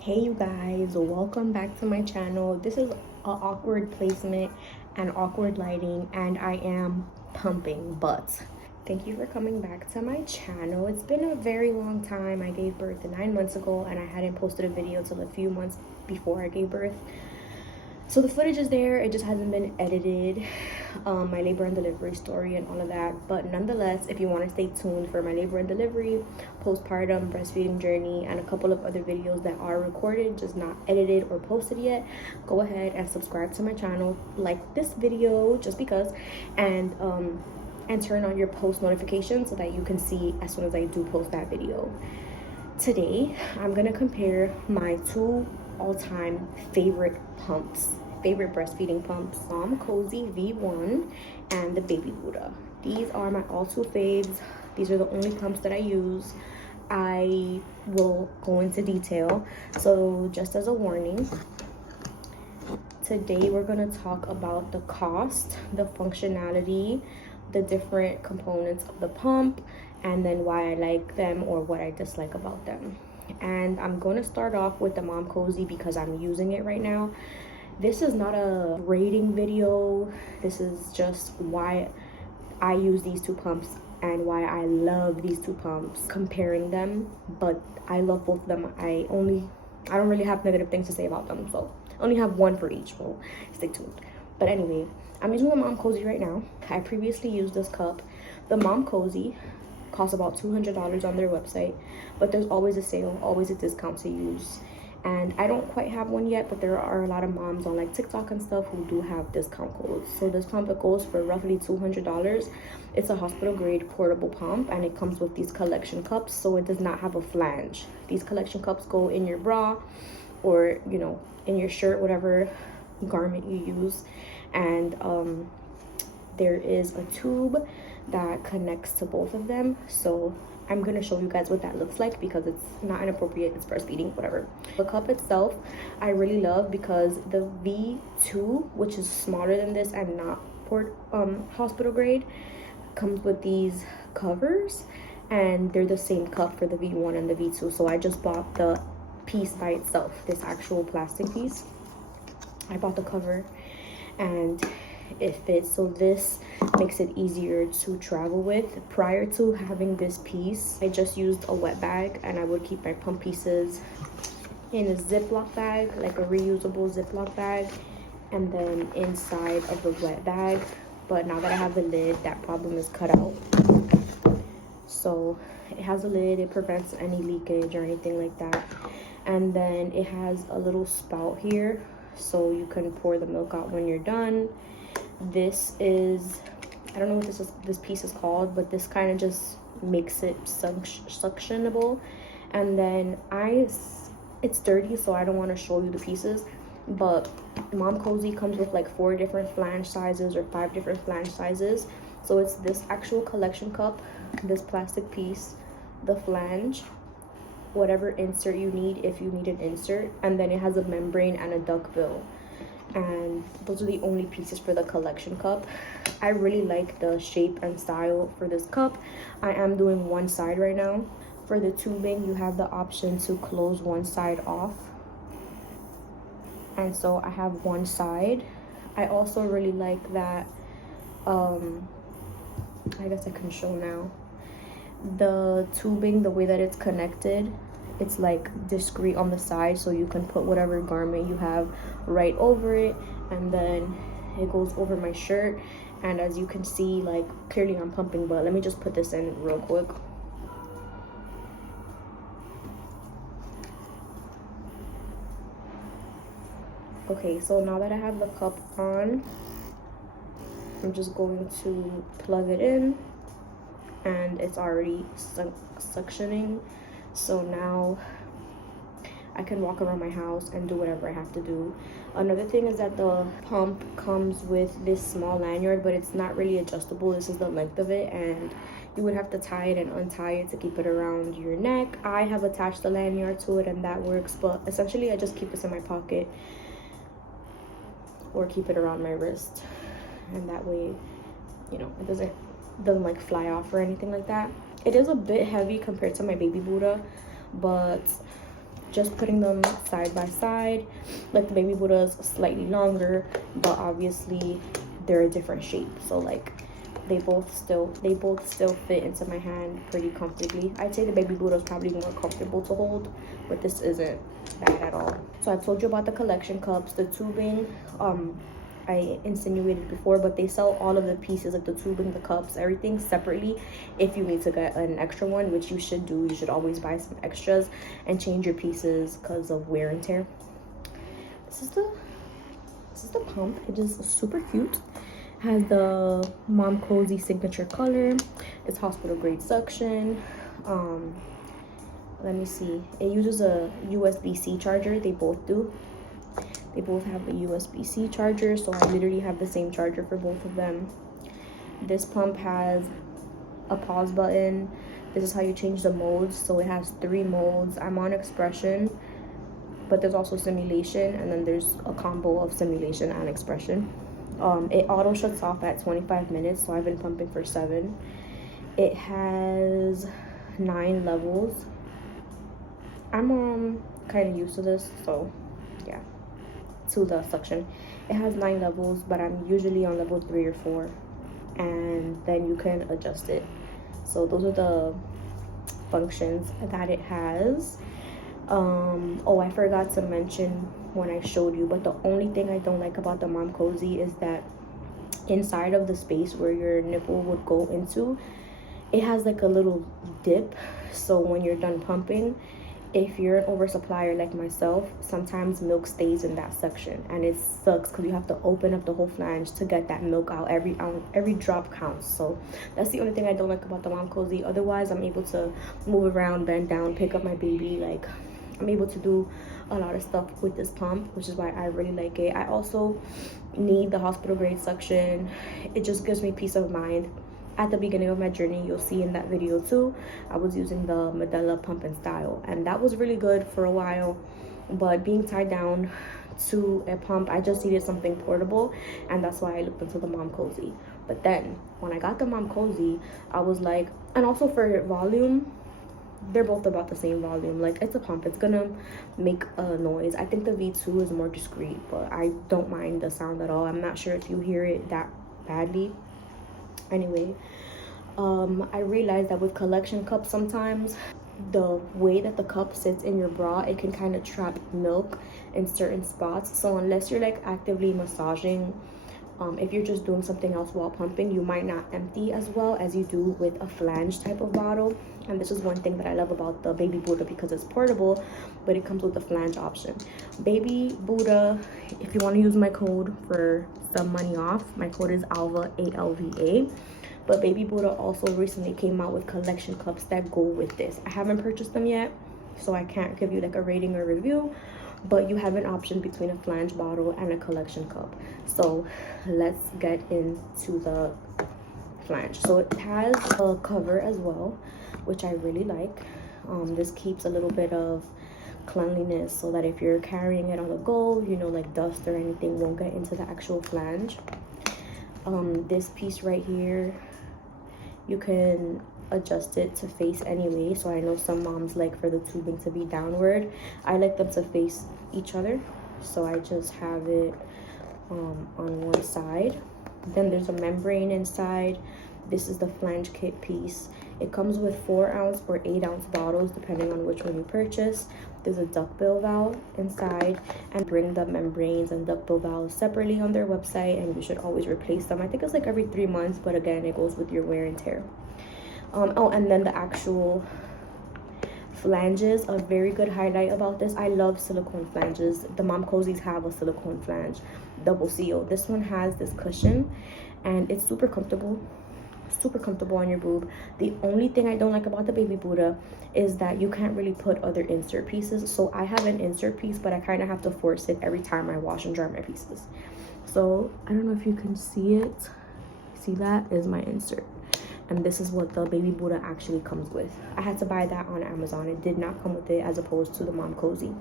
Hey you guys, welcome back to my channel. This is an awkward placement and awkward lighting, and I am pumping butts. Thank you for coming back to my channel. It's been a very long time. I gave birth 9 months ago and I hadn't posted a video till a few months before I gave birth. So the footage is there, it just hasn't been edited. My labor and delivery story and all of that. But nonetheless, if you want to stay tuned for my labor and delivery, postpartum, breastfeeding journey, and a couple of other videos that are recorded, just not edited or posted yet, go ahead and subscribe to my channel, like this video just because, and turn on your post notifications so that you can see as soon as I do post that video. Today, I'm gonna compare my two all-time favorite breastfeeding pumps, Momcozy V1 and the BabyBuddha. These are my all-two faves. These are the only pumps that I use. I will go into detail. So just as a warning, today we're gonna talk about the cost, the functionality, the different components of the pump, and then why I like them or what I dislike about them. And I'm going to start off with the Momcozy because I'm using it right now. This is not a rating video. This is just why I use these two pumps and why I love these two pumps, comparing them. But I love both of them. I don't really have negative things to say about them, so I only have one for each. So stay tuned. But anyway, I'm using the Momcozy right now. I previously used this cup. The Momcozy costs about $200 on their website, but there's always a sale, always a discount to use. And I don't quite have one yet, but there are a lot of moms on like TikTok and stuff who do have discount codes. So this pump, it goes for roughly $200. It's a hospital grade portable pump, and it comes with these collection cups, so it does not have a flange. These collection cups go in your bra or, you know, in your shirt, whatever garment you use. And there is a tube that connects to both of them, so I'm gonna show you guys what that looks like because it's not inappropriate, it's breastfeeding, whatever. The cup itself I really love because the V2, which is smaller than this and not hospital grade, comes with these covers, and they're the same cup for the V1 and the V2. So I just bought the piece by itself, this actual plastic piece. I bought the cover and it fits, so this makes it easier to travel with. Prior to having this piece, I just used a wet bag, and I would keep my pump pieces in a Ziploc bag, like a reusable Ziploc bag, and then inside of the wet bag. But now that I have the lid, that problem is cut out. So it has a lid, it prevents any leakage or anything like that. And then it has a little spout here, so you can pour the milk out when you're done. This is, I don't know what this piece is called, but this kind of just makes it suctionable. And then it's dirty, so I don't want to show you the pieces, but Momcozy comes with like 4 different flange sizes or 5 different flange sizes. So it's this actual collection cup, this plastic piece, the flange, whatever insert you need if you need an insert, and then it has a membrane and a duck bill. And those are the only pieces for the collection cup. I really like the shape and style for this cup. I am doing one side right now. For the tubing, you have the option to close one side off, and so I have one side. I also really like that, I guess I can show now, the tubing, the way that it's connected, it's like discreet on the side, so you can put whatever garment you have right over it, and then it goes over my shirt. And as you can see, like, clearly I'm pumping, but let me just put this in real quick. Okay, so now that I have the cup on, I'm just going to plug it in, and it's already suctioning. So now I can walk around my house and do whatever I have to do. Another thing is that the pump comes with this small lanyard, but it's not really adjustable. This is the length of it, and you would have to tie it and untie it to keep it around your neck. I have attached the lanyard to it, and that works, but essentially I just keep this in my pocket or keep it around my wrist, and that way, you know, it doesn't like fly off or anything like that. It is a bit heavy compared to my BabyBuddha, but just putting them side by side. Like the BabyBuddha is slightly longer, but obviously they're a different shape, so like they both still fit into my hand pretty comfortably. I'd say the BabyBuddha is probably more comfortable to hold, but this isn't bad at all. So I told you about the collection cups, the tubing. I insinuated before, but they sell all of the pieces, like the tubing, the cups, everything separately. If you need to get an extra one, which you should do, you should always buy some extras and change your pieces because of wear and tear. This is the pump. It is super cute. It has the Momcozy signature color. It's hospital grade suction. Let me see. It uses a USB-C charger. They both do. They both have a USB-C charger, so I literally have the same charger for both of them. This pump has a pause button. This is how you change the modes. So it has 3 modes. I'm on expression, but there's also simulation, and then there's a combo of simulation and expression. It auto shuts off at 25 minutes, so I've been pumping for 7. It has 9 levels. I'm kind of used to this, so yeah. To the suction, it has 9 levels, but I'm usually on level 3 or 4, and then you can adjust it. So those are the functions that it has. Oh, I forgot to mention when I showed you, but the only thing I don't like about the Momcozy is that inside of the space where your nipple would go into, it has like a little dip. So when you're done pumping, if you're an oversupplier like myself, sometimes milk stays in that section, and it sucks because you have to open up the whole flange to get that milk out. Every drop counts. So that's the only thing I don't like about the Momcozy. Otherwise, I'm able to move around, bend down, pick up my baby. Like, I'm able to do a lot of stuff with this pump, which is why I really like it. I also need the hospital grade suction. It just gives me peace of mind. At the beginning of my journey, you'll see in that video too, I was using the Medela pump and style, and that was really good for a while. But being tied down to a pump, I just needed something portable, and that's why I looked into the Momcozy. But then when I got the Momcozy, I was like, and also for volume, they're both about the same volume. Like, it's a pump, it's gonna make a noise. I think the V2 is more discreet, but I don't mind the sound at all. I'm not sure if you hear it that badly. Anyway, I realized that with collection cups, sometimes the way that the cup sits in your bra, it can kind of trap milk in certain spots. So unless you're like actively massaging, if you're just doing something else while pumping, you might not empty as well as you do with a flange type of bottle. And this is one thing that I love about the BabyBuddha, because it's portable, but it comes with the flange option. BabyBuddha, if you want to use my code for some money off, my code is ALVA, ALVA. But BabyBuddha also recently came out with collection cups that go with this. I haven't purchased them yet, so I can't give you like a rating or review, but you have an option between a flange bottle and a collection cup. So let's get into the flange. So it has a cover as well, which I really like. This keeps a little bit of cleanliness, so that if you're carrying it on the go, you know, like dust or anything won't get into the actual flange. This piece right here, you can adjust it to face anyway. So I know some moms like for the tubing to be downward. I like them to face each other, so I just have it on one side. Then there's a membrane inside. This is the flange kit piece. It comes with 4-ounce or 8-ounce bottles depending on which one you purchase. There's a duckbill valve inside, and bring the membranes and duckbill valves separately on their website, and you should always replace them. I think it's like every 3 months, but again, it goes with your wear and tear. Oh, and then the actual flanges, a very good highlight about this, I love silicone flanges. The Momcozys have a silicone flange, double seal. This one has this cushion, and it's super comfortable on your boob. The only thing I don't like about the BabyBuddha is that you can't really put other insert pieces. So I have an insert piece, but I kind of have to force it every time I wash and dry my pieces. So I don't know if you can see it. See, that is my insert, and this is what the BabyBuddha actually comes with. I had to buy that on Amazon. It did not come with it, as opposed to the Momcozy.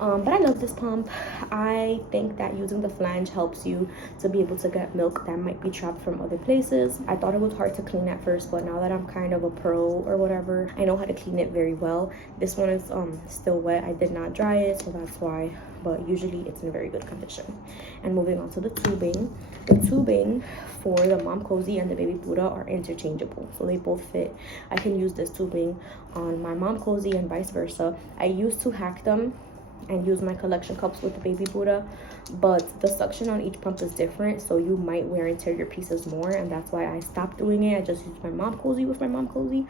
But I love this pump. I think that using the flange helps you to be able to get milk that might be trapped from other places. I thought it was hard to clean at first, but now that I'm kind of a pro or whatever, I know how to clean it very well. This one is still wet. I did not dry it, so that's why, but usually it's in very good condition. And moving on to the tubing. The tubing for the Momcozy and the BabyBuddha are interchangeable, so they both fit. I can use this tubing on my Momcozy and vice versa. I used to hack them and use my collection cups with the BabyBuddha, but the suction on each pump is different, so you might wear and tear your pieces more, and that's why I stopped doing it. I just use my Momcozy with my Momcozy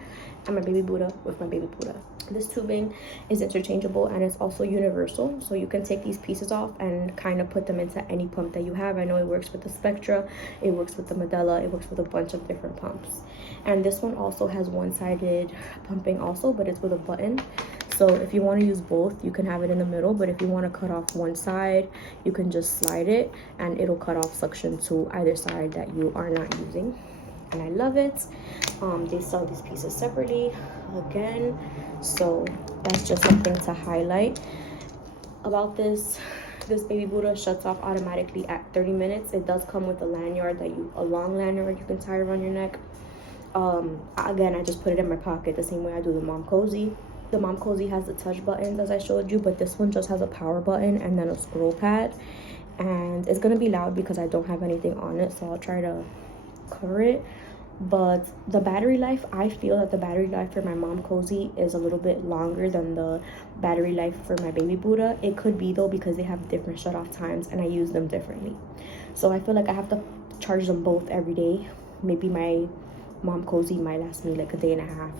and my BabyBuddha with my BabyBuddha. This tubing is interchangeable and it's also universal, so you can take these pieces off and kind of put them into any pump that you have. I know it works with the Spectra, it works with the Medela, it works with a bunch of different pumps. And this one also has one-sided pumping also, but it's with a button. So if you want to use both, you can have it in the middle, but if you want to cut off one side, you can just slide it and it'll cut off suction to either side that you are not using. And I love it. They sell these pieces separately again, so that's just something to highlight about this. This BabyBuddha shuts off automatically at 30 minutes. It does come with a lanyard a long lanyard you can tie around your neck. Again, I just put it in my pocket the same way I do the Momcozy. The Momcozy has the touch buttons as I showed you, but this one just has a power button and then a scroll pad. And it's gonna be loud because I don't have anything on it, so I'll try to cover it. But the battery life, I feel that the battery life for my Momcozy is a little bit longer than the battery life for my BabyBuddha. It could be though, because they have different shut off times and I use them differently. So I feel like I have to charge them both every day. Maybe my Momcozy might last me like a day and a half,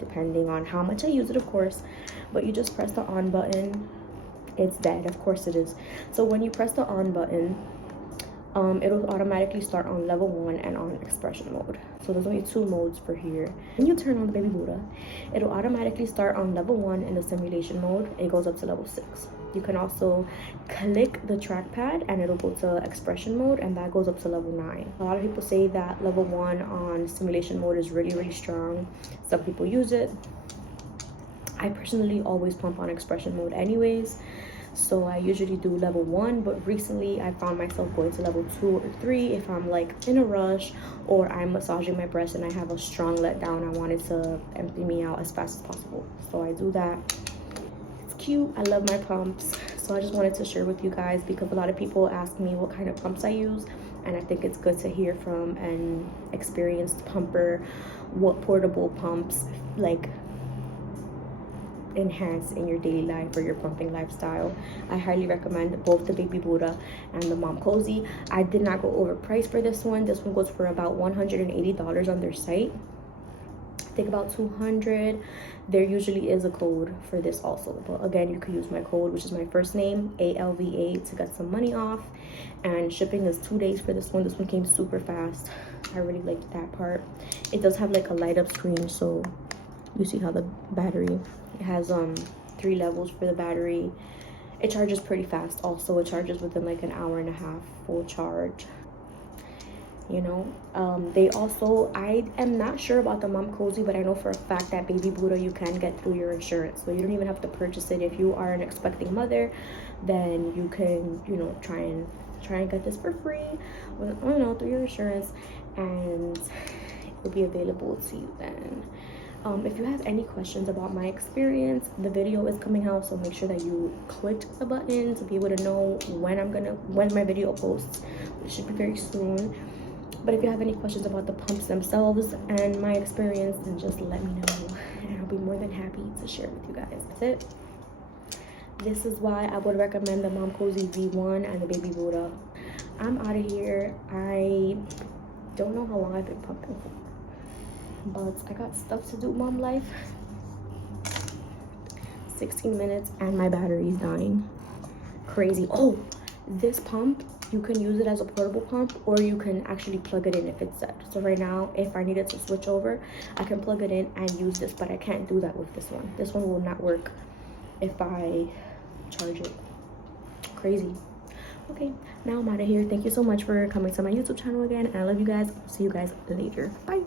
depending on how much I use it, of course. But you just press the on button. It's dead, of course it is. So when you press the on button, it'll automatically start on level 1 and on expression mode. So there's only 2 modes for here. When you turn on the BabyBuddha, it'll automatically start on level 1 in the simulation mode. It goes up to level 6. You can also click the trackpad and it'll go to expression mode, and that goes up to level 9. A lot of people say that level 1 on simulation mode is really strong. Some people use it. I personally always pump on expression mode anyways, so I usually do level 1, but recently I found myself going to level 2 or 3 if I'm like in a rush or I'm massaging my breast and I have a strong letdown. I want it to empty me out as fast as possible, so I do that. It's cute. I love my pumps, so I just wanted to share with you guys because a lot of people ask me what kind of pumps I use, and I think it's good to hear from an experienced pumper what portable pumps like enhance in your daily life or your pumping lifestyle. I highly recommend both the BabyBuddha and the Momcozy. I did not go overpriced for this one. This one goes for about $180 on their site. I think about $200. There usually is a code for this also, but again, you could use my code, which is my first name ALVA, to get some money off. And shipping is 2 days for this one. This one came super fast. I really liked that part. It does have like a light up screen, so you see how the battery, it has 3 levels for the battery. It charges pretty fast also. It charges within like an hour and a half full charge, you know. They also, I am not sure about the Momcozy, but I know for a fact that BabyBuddha you can get through your insurance, so you don't even have to purchase it. If you are an expecting mother, then you can, you know, try and get this for free with, you know, through your insurance, and it will be available to you then. If you have any questions about my experience, the video is coming out, so make sure that you click the button to be able to know when my video posts, which should be very soon. But if you have any questions about the pumps themselves and my experience, then just let me know, and I'll be more than happy to share with you guys. That's it. This is why I would recommend the Momcozy V1 and the BabyBuddha. I'm out of here. I don't know how long I've been pumping for, but I got stuff to do, mom life. 16 minutes and my battery is dying. Crazy. Oh, this pump, you can use it as a portable pump, or you can actually plug it in if it's set. So right now, if I needed to switch over, I can plug it in and use this, but I can't do that with this one. This one will not work if I charge it. Crazy. Okay, now I'm out of here. Thank you so much for coming to my YouTube channel again, and I love you guys. See you guys later. Bye.